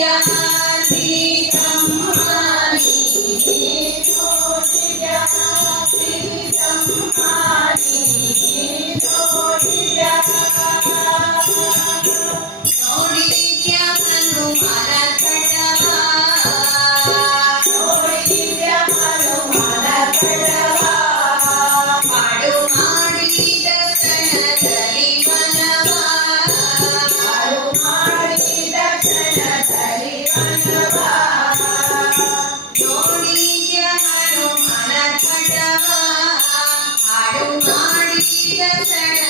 Sri Yes, sir.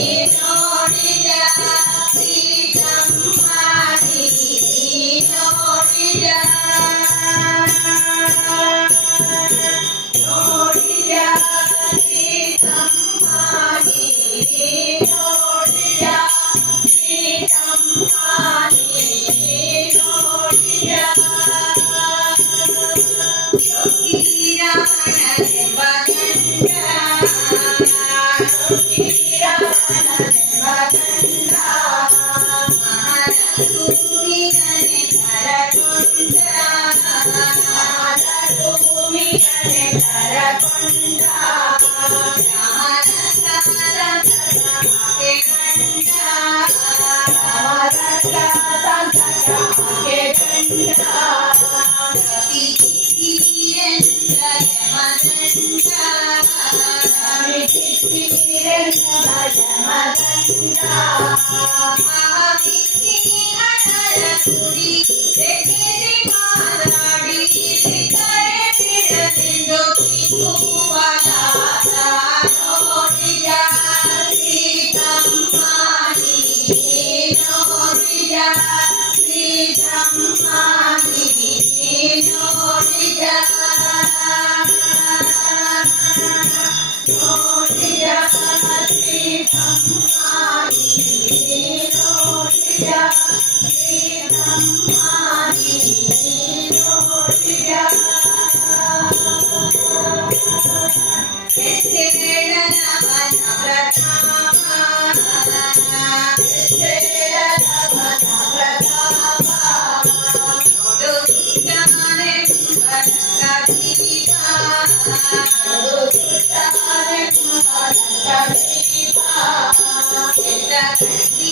एक Thank you. Thank you.